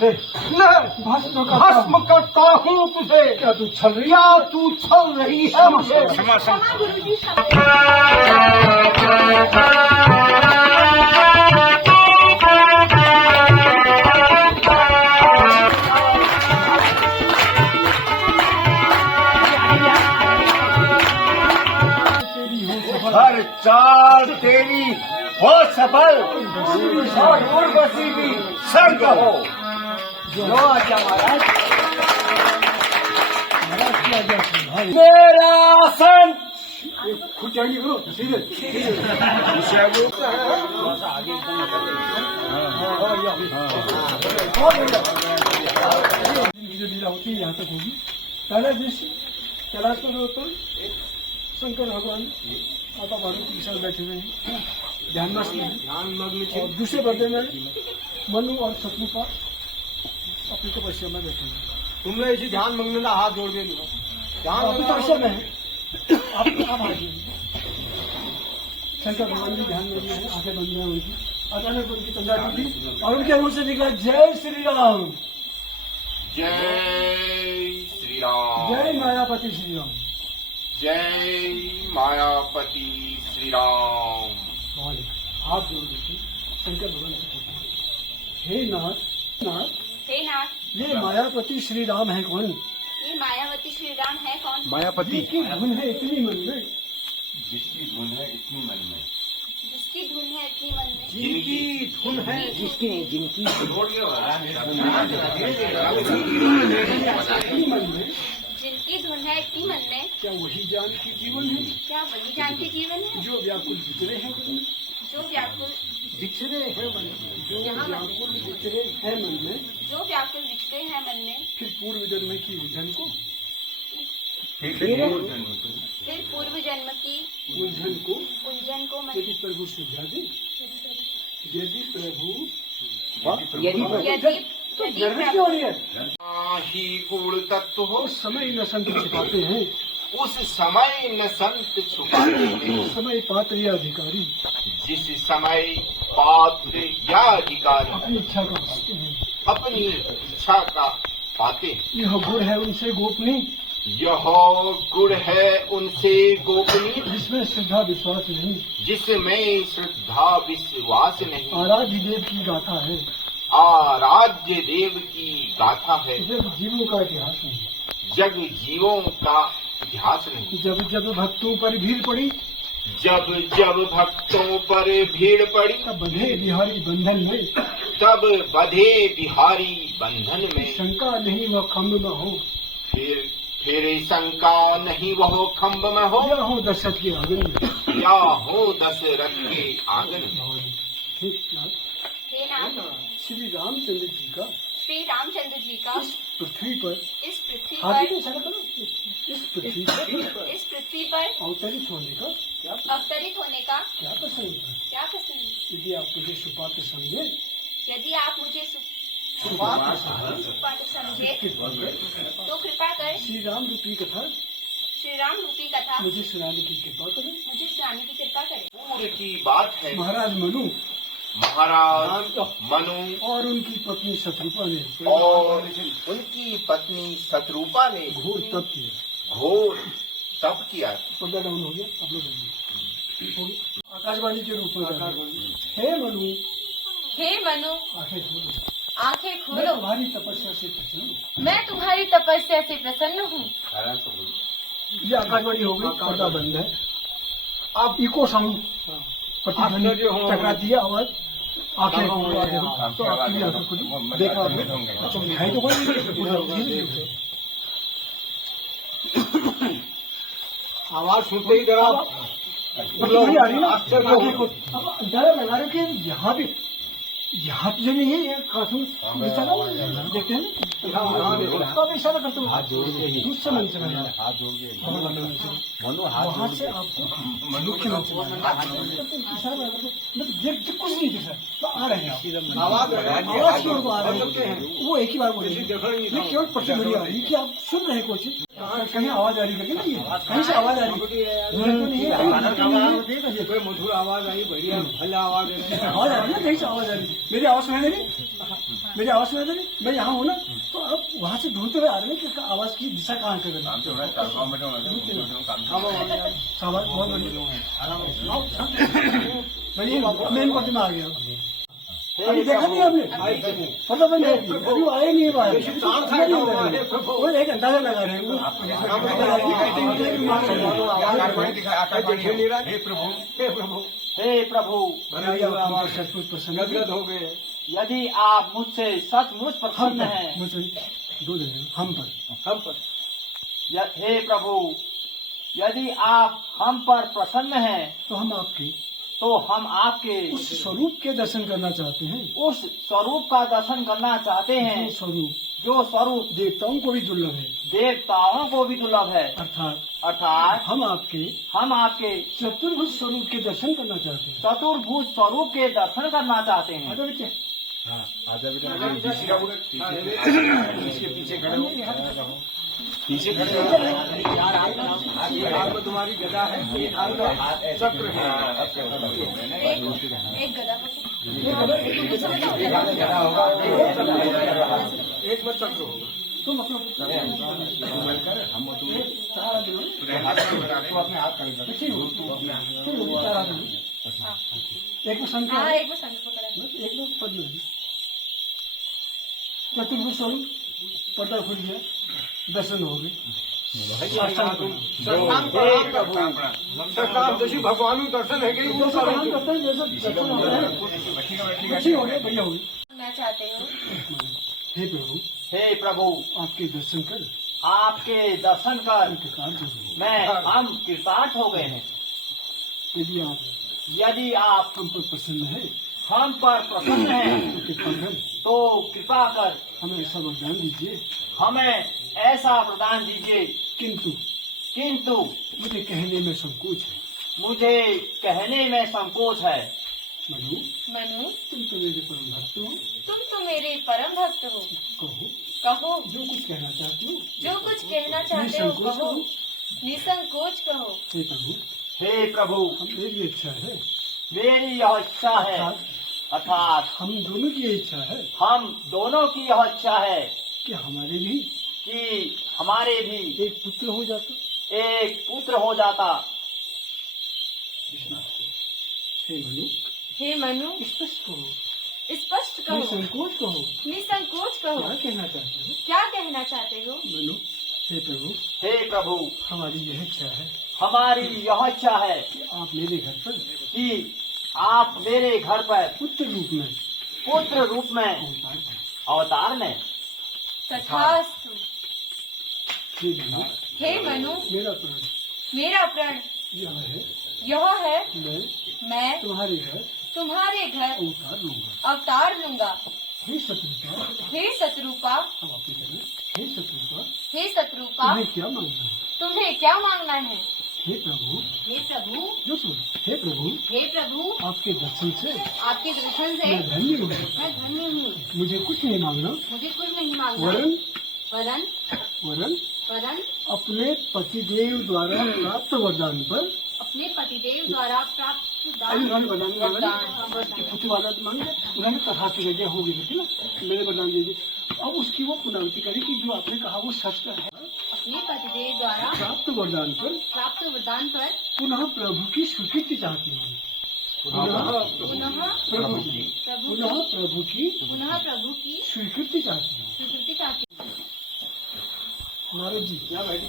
ले भस्म करता हूँ तुझे। क्या तू छल रही है? तू छल रही है मुझे। क्षमा गुरुजी, हर चाल तेरी हो सफल और उर्वशी भी स्वर्ग हो। जो आज्ञा महाराज। मेरा आसन खुद जाइए करो सीधे जो लीला होती है यहाँ तक होगी। पहला दृश्य कैलाशपुर शंकर भगवान माता पार्वती के साथ बैठे हुए हैं, ध्यान मस्त में। और दूसरे पर्दे में मनु और शत्रुपा अपनी तपस्या में बैठे हैं। तुमने इसी ध्यान मग्न का हाथ जोड़ के ध्यान अपनी तपस्या में है। आप हाजिर शंकर भगवान भी ध्यान में है, आंखें बंद हैं उनकी। अचानक उनकी तंजा टूटी और उनके मुंह से निकला जय श्री राम। जय श्री राम। जय मायापति श्री राम। जय मायापति श्री राम। हाथ जोड़ देते शंकर भगवान से कहते हैं, हे नाथ नाथ, हे नाथ, ये मायापति श्री राम है कौन? ये मायावती श्री राम है कौन? मायापति की धुन है इतनी मन में, जिसकी धुन है इतनी मन में, जिसकी धुन है इतनी मन में, जिनकी धुन है जिसकी जिनकी मन में, जिनकी धुन है इतनी मन में, क्या वही जान की जीवन है? क्या वही जान के जीवन है? जो व्याकुल बिचरे हैं मन में, जो व्याकुल बिछड़े हैं मन में, जो व्याकुल बिचरे हैं मन में, जो व्याकुल बिछड़े हैं मन में, फिर पूर्व जन्म की उलझन को फिर पूर्व जन्म की उलझन को उलझन को मन, यदि प्रभु सुझा दे, यदि प्रभु यदि तो गर्व क्यों हो रही है? ही गुण तत्व हो, उस समय न संत छिपाते हैं, उस समय न संत छुपाते हैं। उस समय पात्र या अधिकारी जिस समय पात्र या अधिकारी अपनी इच्छा का पाते हैं। अपनी इच्छा का पाते हैं। यह गुण है उनसे गोपनीय, यह गुण है उनसे गोपनीय, जिसमें श्रद्धा विश्वास नहीं, जिसमें श्रद्धा विश्वास नहीं, आराध्य देव की गाथा है, आराध्य देव की गाथा है, जब जीवों का इतिहास नहीं, जग जीवों का इतिहास नहीं। जब जब भक्तों पर भीड़ पड़ी, जब जब भक्तों पर भीड़ पड़ी, तब बंधे बिहारी बंधन में, तब बधे बिहारी बंधन में, शंका नहीं वह खम्भ में हो, फिर शंका नहीं वह खम्भ में हो, या हो दशरथ के आंगन में। या हो दशरथ के आंगन में। हे नाथ, श्री रामचंद्र जी का श्री रामचंद्र जी का पृथ्वी पर इस पृथ्वी हाथी पर को इशारा करो, इस पृथ्वी पर अवतरित होने का अवतरित होने का क्या प्रसंग है? क्या प्रसंग? यदि आप मुझे सुपात्र समझे, यदि आप मुझे सुपात्र सुपात्र समझे तो कृपा कर श्री राम रूपी कथा श्री राम रूपी कथा मुझे सुनाने की कृपा करें। मुझे सुनाने की कृपा करें। पूर्व की बात है, महाराज मनु महाराज मनु और उनकी पत्नी शत्रुपा ने और उनकी पत्नी शत्रुपा ने घोर तप किया। घोर तप किया। पर्दा डाउन हो गया, आप लोग हो गया। आकाशवाणी के रूप में हे मनु, हे मनु, आंखें खोलो, आंखें मैं खोलो, तुम्हारी तपस्या से प्रसन्न हूँ। मैं तुम्हारी तपस्या से प्रसन्न हूँ। ये आकाशवाणी हो गई, पर्दा बंद है। आप इको साउंड प्रतिध्वनि टकराती है आवाज, आंखें खोलो, आंखें खोलो, तो आपकी आंखें खोलो, देखा आपने? अच्छा दिखाई तो कोई आवाज सुनते ही जरा आ रही ना, आंखें खोलो। अब अंदाजा लगा रहे कि यहाँ भी यहाँ तो नहीं है, कार्टून देखते हैं ना, तो आप इशारा करते हो दूसरे मंच में हाथ जोड़ के वहाँ से आपको मुख्य मंच में इशारा करते, मतलब कुछ नहीं दिख रहा, तो आ रहे हैं आवाज आवाज की ओर को आ रहे हैं। वो एक ही बार बोलेंगे, ये केवल प्रतिध्वनि आ रही है कि आप सुन रहे कुछ, कहीं आवाज आ रही करके नहीं है, कहीं से आवाज आ रही है, कोई मधुर आवाज आई, बढ़िया भला आवाज आवाज आ रही है, कहीं से आवाज आ रही है। मेरी आवाज सुनाई दे रही? मेरी आवाज सुना दे रही? मैं यहाँ हूँ ना, तो आप वहाँ से ढूंढते हुए आ रहे हैं कि आवाज की दिशा कहाँ से करना। शाबाश, बहुत बढ़िया। मेन पॉइंट में आ गया। अभी देखा नहीं आपने? मतलब नहीं, अभी वो आए नहीं बाहर। वो एक अंदाजा लगा रहे हैं वो। हे प्रभु सचमुच प्रसन्न गदगद हो गए। यदि आप मुझसे सचमुच प्रसन्न हैं, मुझसे 2 दिन हम पर हे प्रभु यदि आप हम पर प्रसन्न हैं, तो हम आपके उस स्वरूप के दर्शन करना चाहते हैं। उस स्वरूप का दर्शन करना चाहते हैं जो स्वरूप देवताओं को भी दुर्लभ है, देवताओं को भी दुर्लभ है। अर्थात हम आपके चतुर्भुज स्वरूप के दर्शन करना चाहते हैं। चतुर्भुज स्वरूप के दर्शन करना चाहते हैं। पीछे खड़े हो एक हाथ में तुम्हारी गदा है, एक हाथ में चक्र है। एक गदा एक में चक्र होगा। तो मतलब एक में संख्या, हाँ एक में संग पकड़ा। एक में पद्म है। चतुर्भुज स्वरूप पर्दा खुल गया, दर्शन हो गए। सरकार जैसी भगवान दर्शन है कि वो सारे करते हैं जैसे दर्शन हो गए, अच्छी हो गए, बढ़िया हो गए। मैं चाहते हो हे प्रभु आपके दर्शन कर मैं हम कृतार्थ हो गए हैं। यदि आप हम पर प्रसन्न है हम पर प्रसन्न हैं, तो कृपा कर हमें ऐसा वरदान दीजिए, हमें ऐसा वरदान दीजिए। किंतु मुझे कहने में संकोच है। मनु तुम तो मेरे परम भक्त हो, तुम तो मेरे परम भक्त हो। कहो जो कुछ कहना चाहती हो, कहो, निसंकोच कहो। हे प्रभु मेरी इच्छा है, मेरी यह इच्छा है, अर्थात हम दोनों की इच्छा है, हम दोनों की यह इच्छा है कि हमारे भी एक पुत्र हो जाता। हे मनु स्पष्ट कहो, निसंकोच कहो। क्या कहना चाहते हो? मनु, हे प्रभु हमारी यह इच्छा है कि आप मेरे घर पर पुत्र रूप में अवतार में तथास्तु। हे मनु मेरा प्रण यह है मैं तुम्हारे घर अवतार लूंगा। हे शत्रुपा, हे शत्रुपा, अब आप कहना, हे शत्रुपा तुम्हें क्या मांगना है? हे प्रभु जो सुन, हे प्रभु आपके दर्शन से मैं धन्य हूँ। मुझे कुछ नहीं मांगना, वरन अपने पतिदेव द्वारा प्राप्त वरदान पर पुत्र वाला मांगे, उन्होंने कहा कि जगह होगी ना, मेरे वरदान दीजिए। अब उसकी वो पुनरावृत्ति करें कि जो आपने कहा वो सच है। अपने पतिदेव द्वारा प्राप्त वरदान पर पुनः प्रभु की स्वीकृति चाहती हूँ। पुनः प्रभु की स्वीकृति चाहती हूँ। नारद जी क्या बैठी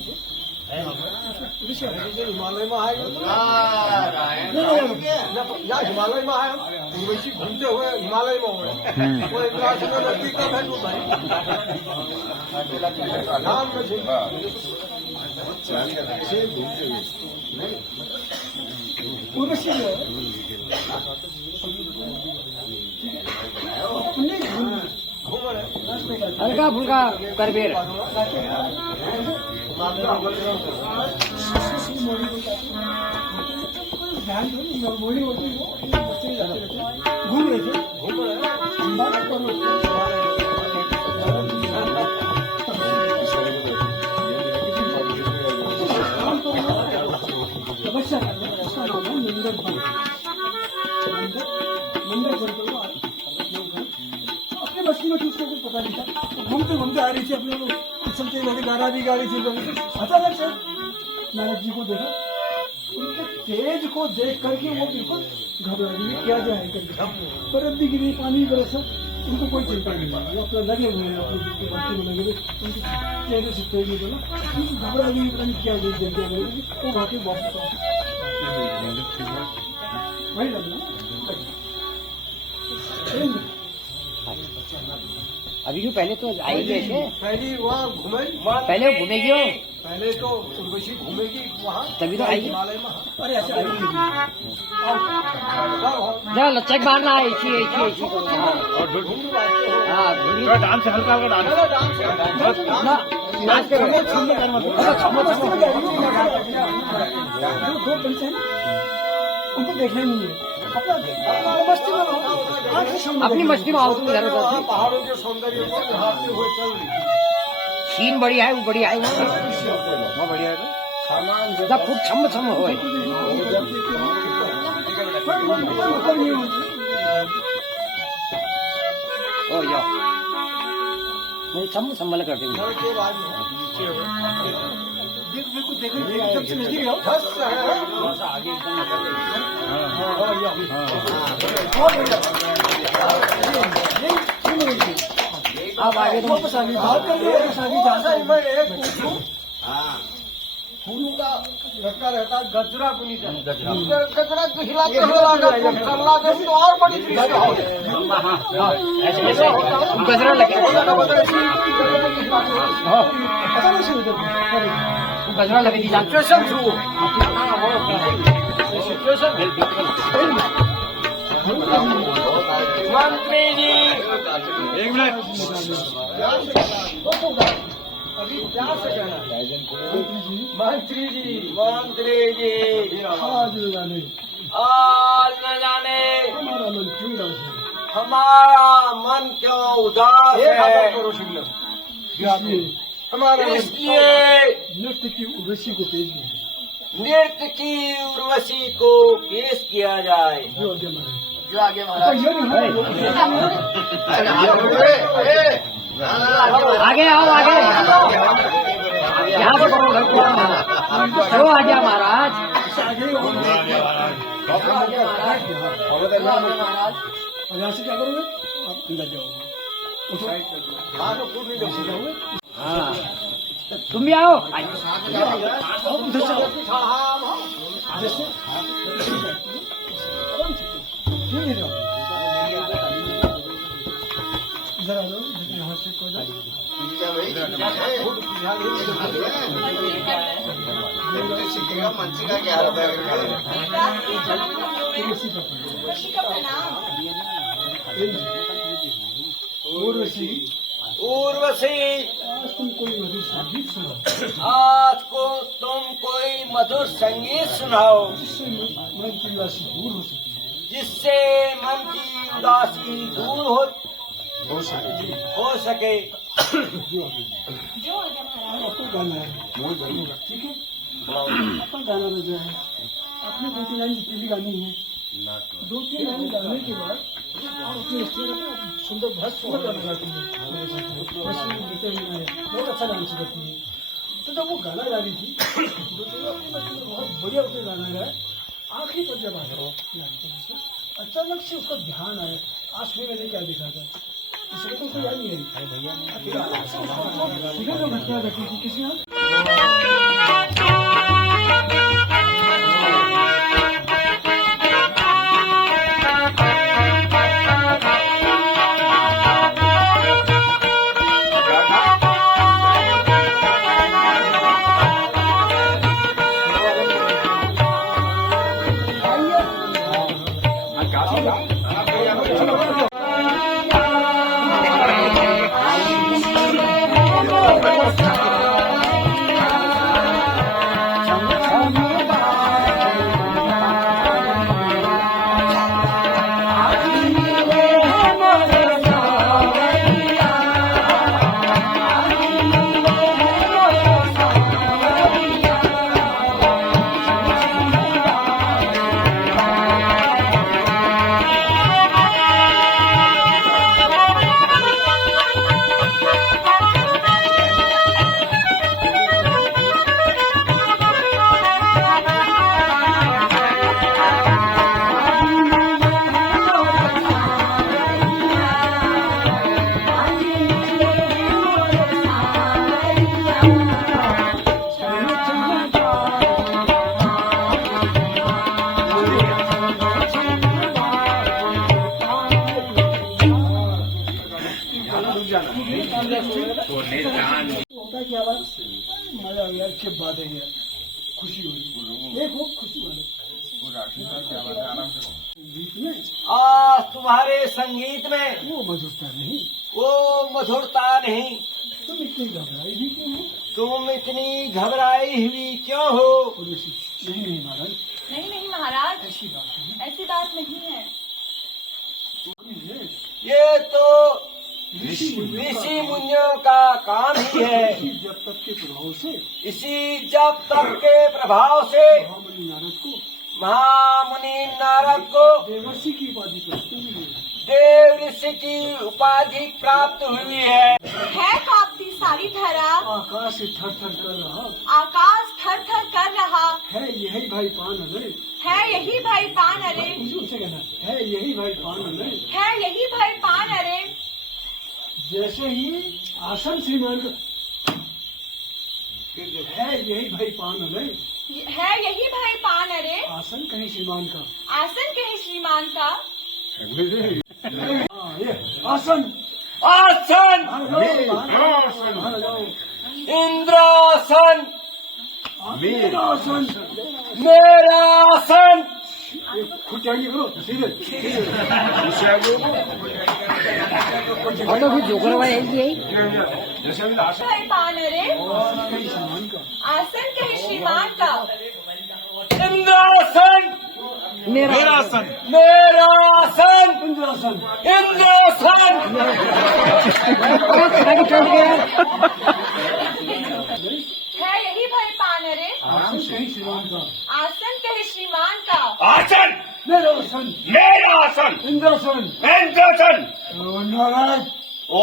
हिमालय में आए, या हिमालय में आए, वैसी घूमते हुए हिमालय में हुए। वो इंद्रासन नजदीक का है भाई, नाम में हल्का फुल्का कर बेर ध्यान दो, मोड़ी होती है, घूम रहे तपस्या करना, उसका नाम है मंडल फल। मंडल अपने बस्ती में ठीक से घूमते घूमते आ रही थी अपने लोग चलते जाते गाना भी गा रही थी अचानक से नारद जी को देखा, उनके तेज को देख करके वो बिल्कुल घबरा गई, क्या जाए करके बर्फ भी गिरी, पानी बरसा, उनको कोई चिंता नहीं है, वो अपना लगे हुए हैं अपनी बातों में लगे हुए, उनके चेहरे से तेज निकला, घबरा गई, पता नहीं क्या देखते वो वहाँ के वापस वही लगना। अभी क्यों, पहले तो आई ऐसे, पहली वहाँ घूमे, पहले घूमेगी वो, पहले तो उर्वशी घूमेगी वहाँ, तभी तो आएगी। हिमालय में। अरे ऐसे आई नहीं जरा लचक मारना है, ऐसी ऐसी ऐसी हाँ डांस से हल्का हल्का डांस करो, दो बच्चे हैं उनको देखना नहीं है, अपना मस्ती में रहो, अपनी मस्ती में आओ तुम इधर वहाँ उधर, पहाड़ों के सौंदर्य को निहारते हुए चल रही। सीन बढ़िया है, वो बढ़िया है, वो बढ़िया है, सब खूब छम छम हो या नहीं छम छम वाला करते हुए के बाद अब आगे तो फूलों का लटका रहता है, गजरा को नहीं गजरा को हिलाते हुए चलना दे तो और बड़ी दृश्य हो। ऐसे ऐसे गजरा लगे, गजरा लगे दी सिचुएशन थ्रू मंत्री जी, एक मिनट, अभी क्या से मंत्री जी, मंत्री जी, आज न जाने आज न जाने हमारा मन क्यों उदास है, हमारा मन क्यों उदास है, इसलिए हमारा इसलिए नृत्य की उर्वशी को तेज नहीं नृत्य की उर्वशी को पेश किया जाए। जो आगे हमारे जो आगे आगे आओ, आगे यहाँ से करो घर को, क्यों आ गया महाराज, और यहाँ से क्या करोगे आप अंदर जाओगे, हाँ तुम भी आओ, उधर से जैसे क्यों नहीं जाओ, इधर आ जाओ, यहाँ से को जाओ, उर्वशी उर्वशी, आज तुम कोई मधुर संगीत सुनाओ, आज को तुम कोई मधुर संगीत सुनाओ, जिससे मन की उदासी दूर हो सके, जिससे मन की उदासी दूर हो सके। जो आगे आपको गाना है, ठीक है, आपका गाना बजा है, आपने 2-3 लाइन जितनी भी गानी है, 2-3 लाइन गाने के बाद आप अपने स्टेज पर सुंदर बहुत सुंदर गाना गाती है, बहुत अच्छा डांस करती है। तो जब वो गाना गा रही थी बहुत बढ़िया उसने गाना गाया, आखिरी पर जब आया अचानक से उसका ध्यान आया, आज में मैंने क्या देखा था, इसलिए तो उसको याद नहीं आई भैया, जो घटना घटी थी किसी होता क्या बात, मजा आ गया, अच्छी बात है यार, खुशी हुई, एक खूब खुशी वाले गीत में आज तुम्हारे संगीत में वो मधुरता नहीं, वो मधुरता नहीं। तुम इतनी घबराई भी क्यों हो? तुम इतनी घबराई हुई क्यों हो? और नहीं नहीं महाराज, नहीं नहीं महाराज, ऐसी बात नहीं ऐसी बात नहीं है। ये तो ऋषि मुनियों का काम ही है। इसी जब तक के प्रभाव से इसी जब तक के प्रभाव से महामुनि नारद को महामुनि नारद को देवर्षि की उपाधि प्राप्त हुई है। देव ऋषि की उपाधि प्राप्त हुई है। कांपती सारी धरा, आकाश थर थर कर रहा आकाश थर थर कर रहा है, यही भाई पान अरे, है, यही भाई पान अरे, उसे कहना है, यही भाई पान अरे। है, यही भाई पान अरे। जैसे ही आसन श्रीमान का है, यही भाई पान अरे, है, यही भाई पान अरे। आसन कहीं श्रीमान का, आसन कहे श्रीमान का। हाँ, ये आसन आसन, बाहर जाओ, इंद्रासन, मेरा आसन, मेरा आसन। खुटियागी करो सीधे भाई पान अरे, कहीं श्रीमान का, आसन कहे श्रीमान का। इंद्रासन, मेरा आसन, मेरा आसन, इंद्रासन, इंद्रासन। है, यही भाई पान अरे, आसन कहीं श्रीमान का, आसन कहे श्रीमान का। आसन, मेरा आसन, मेरा आसन, इंद्रासन। इंद्रासन। ओ नाराज, ओ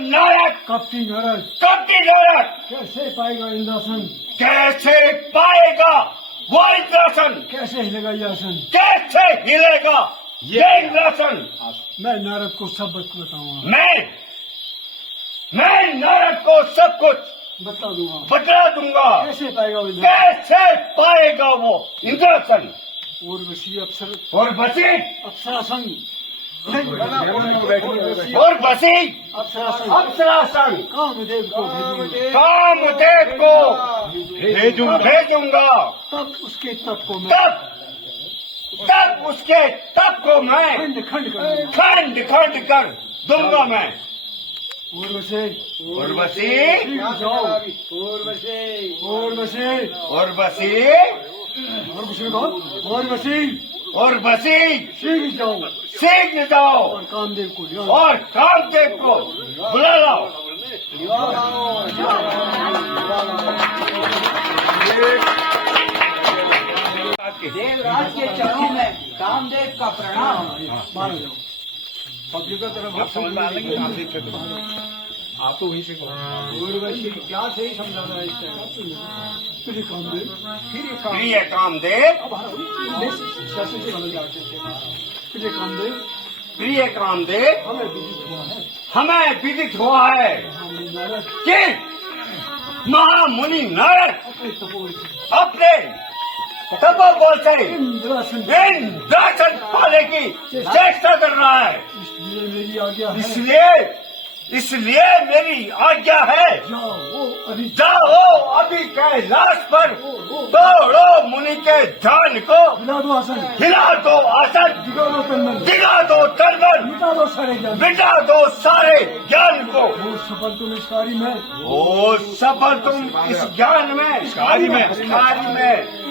नारद, कपटी नाराज, कपटी नारद, कैसे पाएगा इंद्रासन, कैसे पाएगा वो इंद्रासन? कैसे हिलेगा ये आसन? कैसे हिलेगा ये इंद्रासन? मैं नारद को सब बताऊंगा, मैं नारद को सब कुछ बता दूंगा, बता दूंगा। कैसे पाएगा वो इंद्रासन? कैसे पाएगा वो इंद्रासन? उर्वशी अप्सर और बसी, अप्सरासन, और बसी अप्सरासन, अप्सरासन कामदेव को भेजूंगा, कामदेव को भेजूंगा। तब उसके तप को मैं तब उसके तप को मैं खंड खंड करूंगा। खंड खंड कर दूंगा मैं। उर्वशी, उर्वशी, जाओ, उर्वशी, उर्वशी, उर्वशी, उर्वशी कहो, उर्वशी, उर्वशी, शीघ्र जाओ शीघ्र जाओ और कामदेव को ले आओ। और कामदेव को बुला लाओ। देवराज के चरणों में कामदेव का प्रणाम। बाहर जाओ, पब्लिक का तरफ आप तो वहीं से उर्वशी क्या सही समझाना है इस टाइम? फिर कामदेव, प्रिय कामदेव, फिर कामदेव, प्रिय कामदेव, हमें विदित हुआ है, हमें विदित हुआ है हम नारद कि महामुनि नारद अपने तपोवन अपने तपोबल से इंद्रासन, इंद्रासन पाने की चेष्टा कर रहा है। इसलिए मेरी आज्ञा है, इसलिए मेरी आज्ञा है, जाओ अभी जाओ अभी कैलाश पर तोड़ो मुनि के ध्यान को, हिला दो आसन, हिला दो आसन, दिखा दो तंदन, दिला दो तलवन, मिटा दो सारे ज्ञान, मिटा दो सारे ज्ञान को। वो सफल तुम इस कार्य में, ओ सफल तुम इस ज्ञान में, कार्य में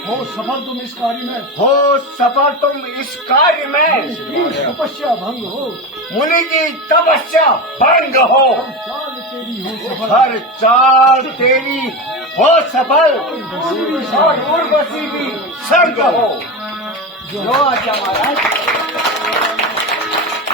हो सफल तुम इस कार्य में, हो सफल तुम इस कार्य में, इसकी तपस्या भंग हो, मुनि की तपस्या भंग हो, चाल तेरी हो सफल, हर चाल तेरी हो सफल, और उर्वशी भी संग हो। जो आज्ञा महाराज।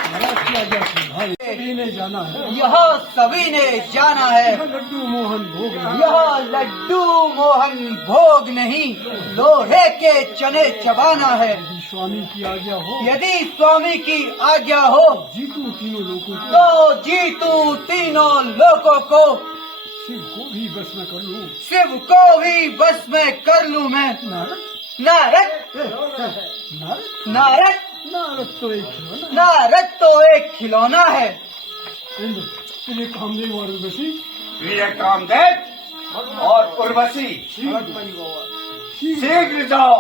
महाराज की आज्ञा से भाई सभी ने जाना है, यह सभी ने जाना है, यह लड्डू मोहन भोग नहीं, यह लड्डू मोहन भोग नहीं, लोहे के चने चबाना है। यदि स्वामी की आज्ञा हो, यदि स्वामी की आज्ञा हो जीतू तीनों लोगों को, तो जीतू तीनों लोगों को, शिव को भी बस में कर लूं। शिव को भी बस में कर लूं मैं। नारद, नारद, नारद, नारद, नारद तो एक खिलौना, नारद तो एक खिलौना है। इंद्र, चलिए काम नहीं हुआ उर्वशी प्रिय कामदेव और उर्वशी शीघ्र जाओ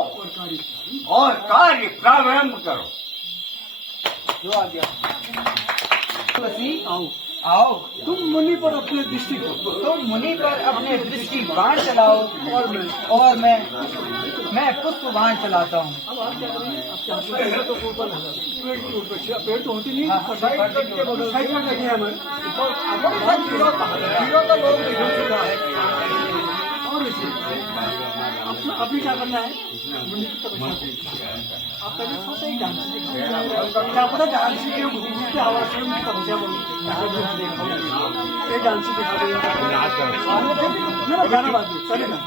और कार्य प्रारंभ करो। आओ तुम मुनि पर अपने दृष्टि को तुम मुनि पर अपने दृष्टि बाण चलाओ और मैं पुष्प बाण चलाता हूँ। पेड़ तो होती नहीं साइड में लगे हमारे और अभी क्या करना है मुनि की तपस्या आप पहले थोड़ा सा ही डांस क्या पता डांस की आवाज से उनकी तपस्या बोली ये डांस दिखा देगा गाना बात चलेगा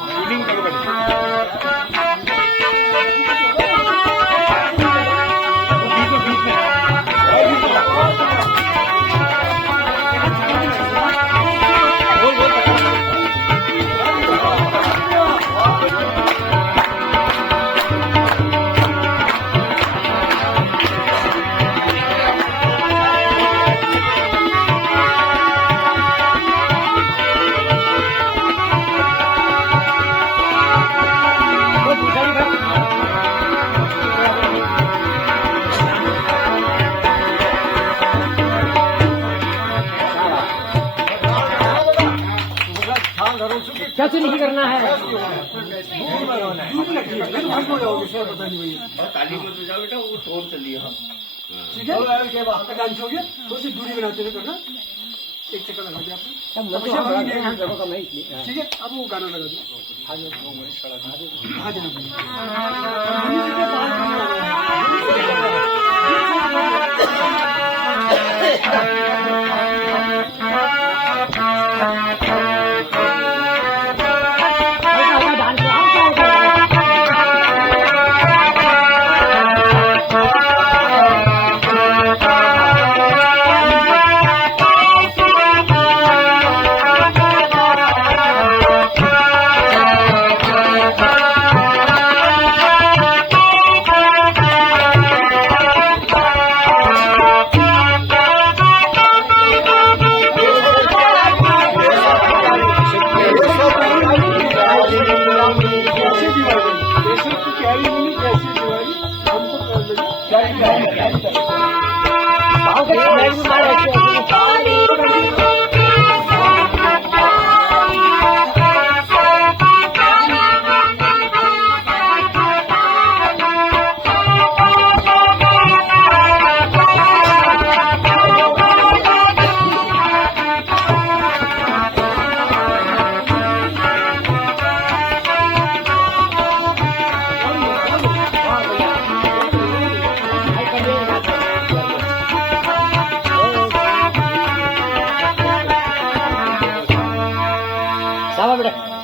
कैसे नहीं करना है? ताली में तो जाओ बेटा, वो तोड़ चलिए। ठीक है आपका डांस हो गया थोड़ी सी दूरी बनाते हुए करना एक चक्कर लगा दिया आपने ठीक है अब वो गाना लगा दिया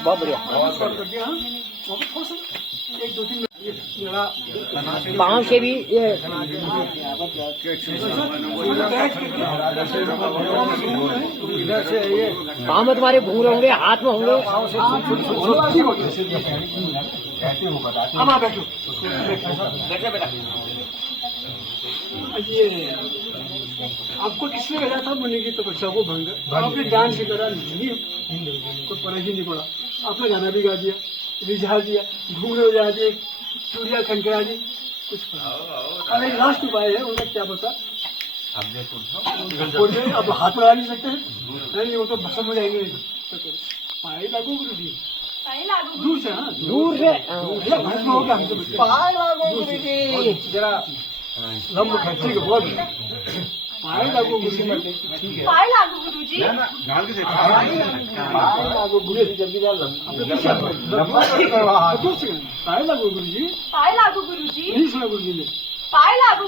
बहुत बढ़िया। एक दो तीन पाँव से भी ये पाँव में तुम्हारे घूंघ होंगे, हाथ में होंगे। अब आप बैठो बेटा ये आपको किसने कहा था मुनि की तपस्या को भंग आपने डांस की तरह नहीं कोई फर्क ही नहीं पड़ा आपने गाना भी गा दिया रिझा दिया घूमने जा दिए चूड़िया खनखरा दी कुछ अरे लास्ट उपाय है उन्हें क्या पता अब हाथ लगा नहीं सकते हैं नहीं वो तो भसम हो जाएंगे पाए लागू गुरु जी दूर से हाँ दूर से भस्म होगा हमसे पाए लागो गुरु जी जरा लंब खर्ची को बहुत पाए लागू गुरु जी पाए लागू गुरुजी पाए लागू गुरु जी जल्दी डाल पाए लागू गुरु जी पाए लागू गुरुजी नहीं सुना गुरु जी ने पाए लागू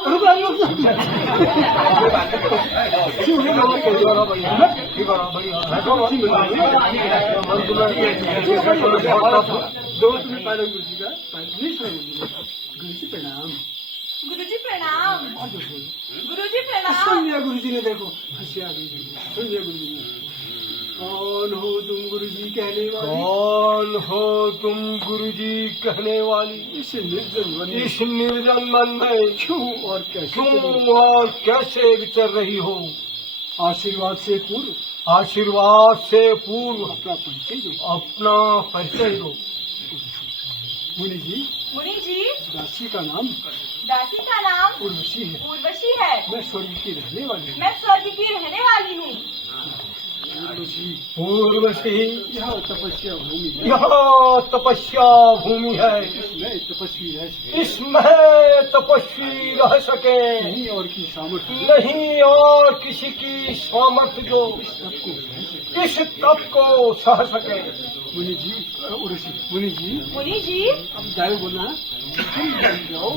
दो तुम्हें पाए गुरु जी का नहीं सुना गुरु जी प्रणाम गुरुजी प्रणाम गुरुजी सुन प्रणाम लिया गुरु जी ने देखो हंसी आ गई सुन लिया गुरु जी ने कौन हो तुम गुरु जी कहने वाली कौन हो तुम गुरु जी कहने वाली इस निर्जन वन इस निर्जन मन में क्यों और कैसे तुम और कैसे विचर रही हो आशीर्वाद से पूर्व आशीर्वाद से पूर्व अपना परिचय दो। अपना परिचय दो। मुनि जी, मुनि जी, दासी का नाम दासी का नाम उर्वशी है। उर्वशी है। मैं स्वर्ग की रहने वाली हूँ। मैं स्वर्ग की रहने वाली हूँ। उर्वशी, यह तपस्या भूमि है। यह तपस्या भूमि है। मैं तपस्वी रह सके इसमें तपस्वी रह सके, नहीं और की सामर्थ्य नहीं और किसी की सामर्थ्य जो सबको रह सके। इस तप को सह सके। मुनि जी, उर्वशी, मुनि जी, मुनि जी, अब दायु बोला, तुम बन जाओ,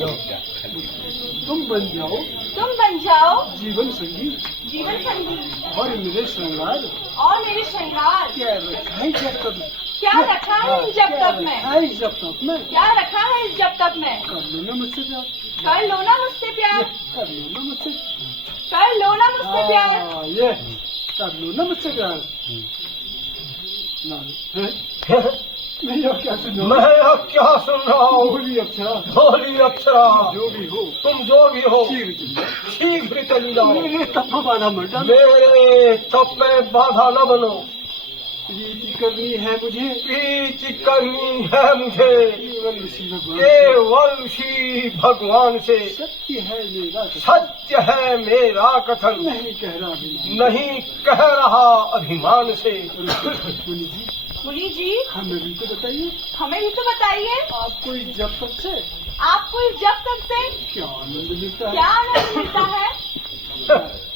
तुम बन जाओ तुम बन जाओ जीवन संगी जीवन संगी और मेरे श्रृंगार। और मेरे श्रृंगार। क्या रखा है जब तक क्या रखा है इस जब तक में? है जब तक मैं क्या रखा है इस जब तक में? कर लो ना मुझसे प्यार, कर लो ना मुझसे प्यार, कर लो ना मुझसे, कर लो ना मुझसे प्यार। ये कर लो ना मुझसे प्यार। ना लो। हैं? मैं यह क्या सुन रहा हूँ? मैं अब क्या सुन रहा हूँ? बोली अप्सरा, भोली अप्सरा, जो भी हो तुम जो भी हो शीघ्र चली जाओ। शीघ्र चली जाओ। मेरे तप बाधा मत डालो। मेरे तप में बाधा न बनो। प्रीति करनी है मुझे प्रीति करनी है मुझे केवल ऋषि भगवान, केवल उसी भगवान से। सत्य है मेरा कथन, सत्य है मेरा कथन, नहीं कह रहा बिना। नहीं कह रहा अभिमान से। मुनि जी, मुनि जी, हमें भी तो बताइए, हमें भी तो बताइए, आपको इस जब तक से आपको इस जब तक से क्या आनंद मिलता है? क्या आनंद मिलता है?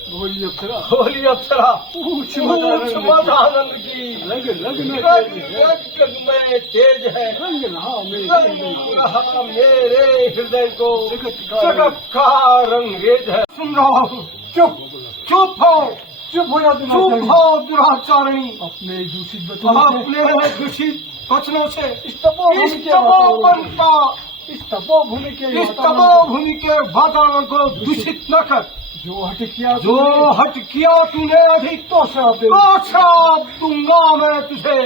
बोली अप्सरा, भोली अप्सरा, पूछ पूछ मत आनंद की। रंग रंग में रग तेज है, रग में तेज है। रंग रहा मेरे रंग हृदय को। रहा मेरे हृदय को। जगत का जगत का रंगेज है। सुन रहा हूँ। चुप चुप हो, चुप हो जाओ, चुप हो दुराचारणी। अपने दूषित बतौर अपने दूषित वचनों से इस तपोभूमि इस के तपोवन वातावरण का, इस तपोभूमि के इस वातावरण तपोभूमि के वातावरण को दूषित न कर। जो हट किया जो हट किया तूने अधिक तो श्राप दे। तो श्राप दूंगा मैं तुझे।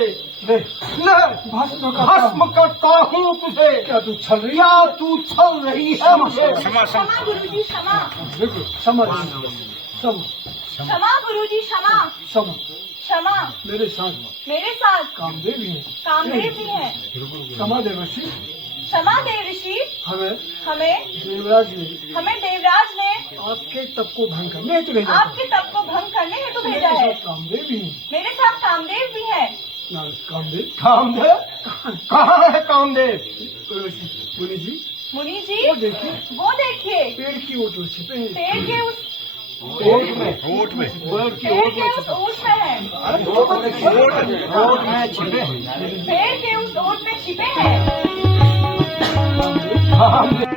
ले, ले, भस्म करता भस्म हूँ। करता हूँ तुझे। क्या तू छल रही क्या तू छल रही है मुझे? क्षमा गुरु जी, क्षमा, देखो, समझ सम क्षमा गुरु जी, क्षमा, सम क्षमा। मेरे साथ मेरे साथ कामदेव ही है। कामदेव भी है। क्षमा देवशी, क्षमा देव ऋषि, हमें हमें देवराज ने हमें देवराज ने आपके तप को भंग करने हेतु भेजा था। आपके तप को भंग करने हेतु मेरे भेजा है। साथ कामदेव भी है। मेरे साथ कामदेव भी है। ना कामदेव, कामदेव कहाँ है कामदेव? मुनि जी, मुनि जी, वो देखिए, वो देखिए, पेड़ की ओट में छिपे हैं। पेड़ के उस ओट में, पेड़ की पेड़ ओट के में उस ओट में है। ओट में छिपे हैं। पेड़ के उस ओट में छिपे हैं। कामदेव